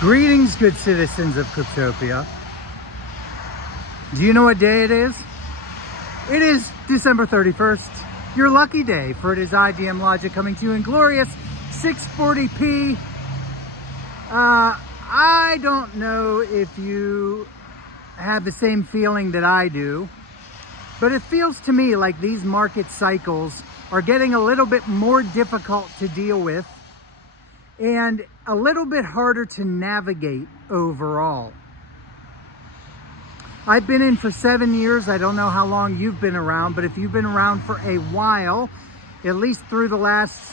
Greetings, good citizens of Cryptopia. Do you know what day it is? It is December 31st, your lucky day, for it is IBM Logic coming to you in glorious 640p. I don't know if you have the same feeling that I do, but it feels to me like these market cycles are getting a little bit more difficult to deal with and a little bit harder to navigate overall. I've been in for 7 years. I don't know how long you've been around, but if you've been around for a while, at least through the last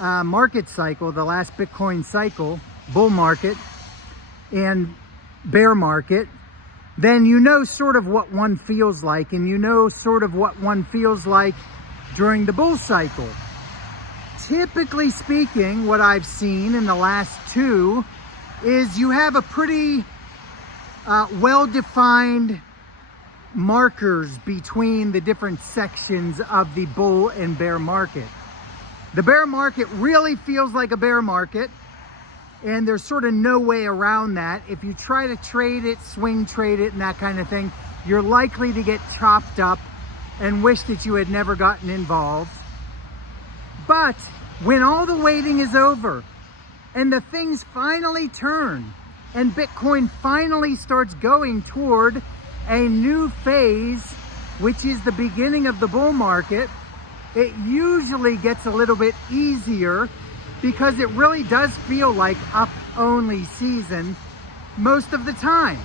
market cycle, the last Bitcoin cycle, bull market and bear market, then you know sort of what one feels like, and you know sort of what one feels like during the bull cycle. Typically speaking, what I've seen in the last two is you have a pretty well-defined markers between the different sections of the bull and bear market. The bear market really feels like a bear market, and there's sort of no way around that. If you try to trade it, swing trade it, and that kind of thing, you're likely to get chopped up and wish that you had never gotten involved. But when all the waiting is over and the things finally turn and Bitcoin finally starts going toward a new phase, which is the beginning of the bull market, it usually gets a little bit easier because it really does feel like up-only season most of the time.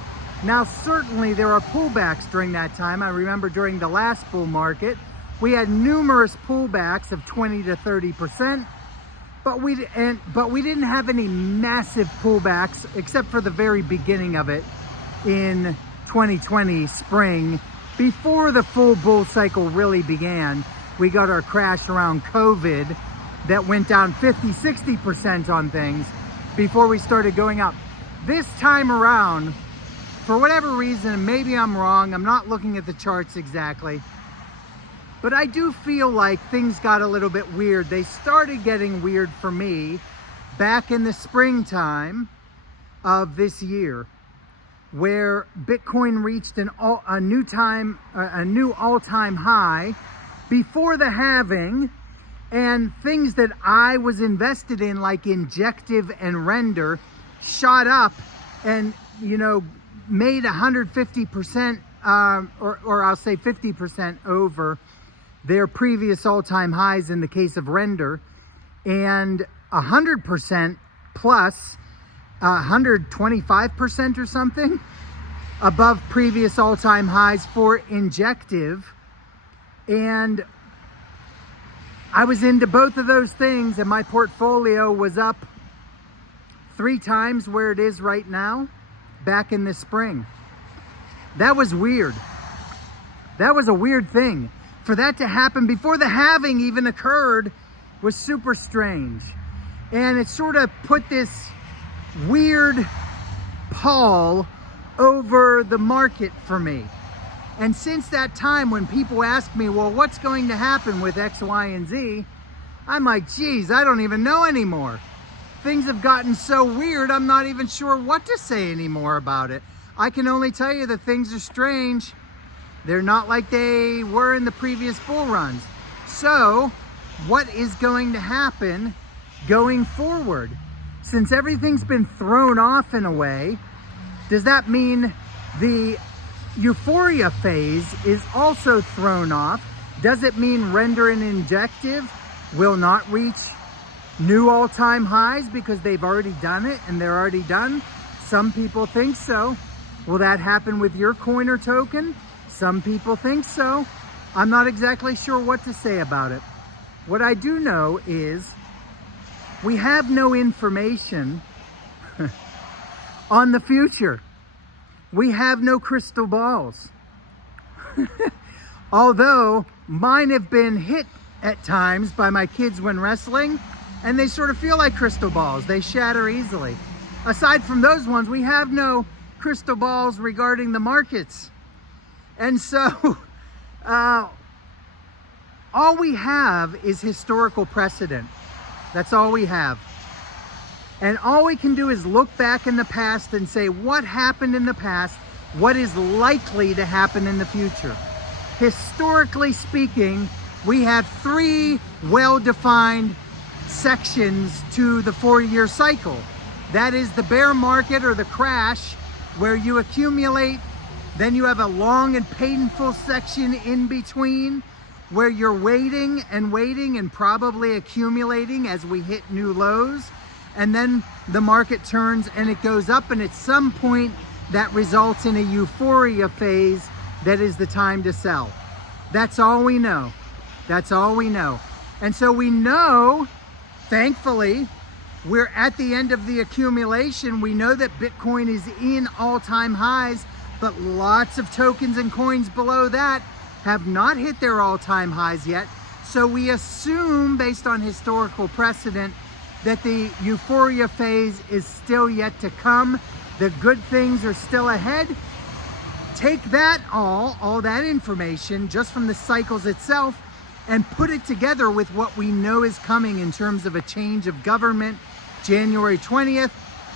Now, certainly there are pullbacks during that time. I remember during the last bull market, we had numerous pullbacks of 20 to 30%, but we didn't have any massive pullbacks except for the very beginning of it in 2020 spring. Before the full bull cycle really began, we got our crash around COVID that went down 50-60% on things before we started going up. This time around, for whatever reason, maybe I'm wrong, I'm not looking at the charts exactly, but I do feel like things got a little bit weird. They started getting weird for me back in the springtime of this year, where Bitcoin reached a new all-time high before the halving, and things that I was invested in, like Injective and Render, shot up and, you know, made 150%, or I'll say 50% over their previous all-time highs in the case of Render, and 100% plus 125% or something above previous all-time highs for Injective. And I was into both of those things, and my portfolio was up 3 times where it is right now back in the spring. That was weird. That was a weird thing. For that to happen before the halving even occurred was super strange. And it sort of put this weird pall over the market for me. And since that time, when people ask me, well, what's going to happen with X, Y, and Z? I'm like, geez, I don't even know anymore. Things have gotten so weird, I'm not even sure what to say anymore about it. I can only tell you that things are strange. They're not like they were in the previous bull runs. So, what is going to happen going forward? Since everything's been thrown off in a way, does that mean the euphoria phase is also thrown off? Does it mean Render and Injective will not reach new all-time highs because they've already done it and they're already done? Some people think so. Will that happen with your coin or token? Some people think so. I'm not exactly sure what to say about it. What I do know is we have no information on the future. We have no crystal balls. Although mine have been hit at times by my kids when wrestling, and they sort of feel like crystal balls. They shatter easily. Aside from those ones, we have no crystal balls regarding the markets. And so all we have is historical precedent. That's all we have. And all we can do is look back in the past and say, what happened in the past? What is likely to happen in the future? Historically speaking, we have three well-defined sections to the 4-year cycle. That is the bear market or the crash, where you accumulate. Then you have a long and painful section in between, where you're waiting and probably accumulating as we hit new lows. And then the market turns and it goes up, and at some point that results in a euphoria phase that is the time to sell. That's all we know. That's all we know. And so we know, thankfully, we're at the end of the accumulation. We know that Bitcoin is in all-time highs, but lots of tokens and coins below that have not hit their all-time highs yet. So we assume, based on historical precedent, that the euphoria phase is still yet to come. The good things are still ahead. Take that all that information just from the cycles itself and put it together with what we know is coming in terms of a change of government, January 20th,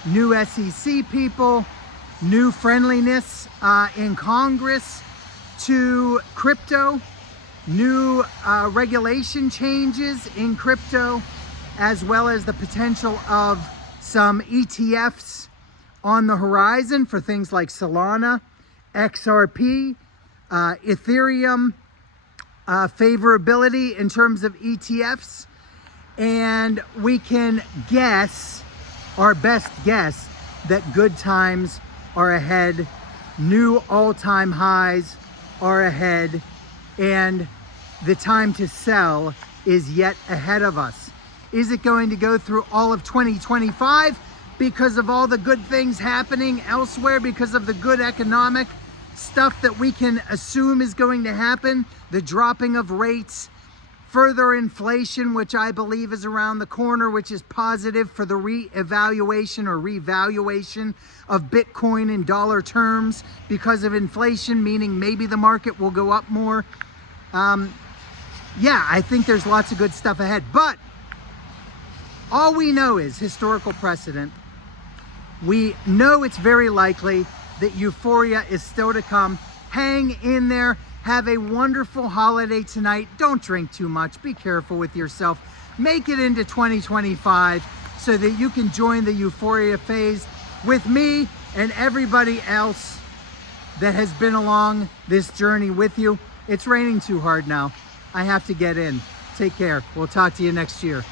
new SEC people, new friendliness in Congress to crypto, new regulation changes in crypto, as well as the potential of some ETFs on the horizon for things like Solana, XRP, Ethereum, favorability in terms of ETFs. And we can guess, our best guess, that good times are ahead, new all-time highs are ahead, and the time to sell is yet ahead of us. Is it going to go through all of 2025 because of all the good things happening elsewhere, because of the good economic stuff that we can assume is going to happen, the dropping of rates, further inflation, which I believe is around the corner, which is positive for the re-evaluation or revaluation of Bitcoin in dollar terms because of inflation, meaning maybe the market will go up more. Yeah, I think there's lots of good stuff ahead, but all we know is historical precedent. We know it's very likely that euphoria is still to come. Hang in there. Have a wonderful holiday tonight. Don't drink too much. Be careful with yourself. Make it into 2025 so that you can join the euphoria phase with me and everybody else that has been along this journey with you. It's raining too hard now. I have to get in. Take care. We'll talk to you next year.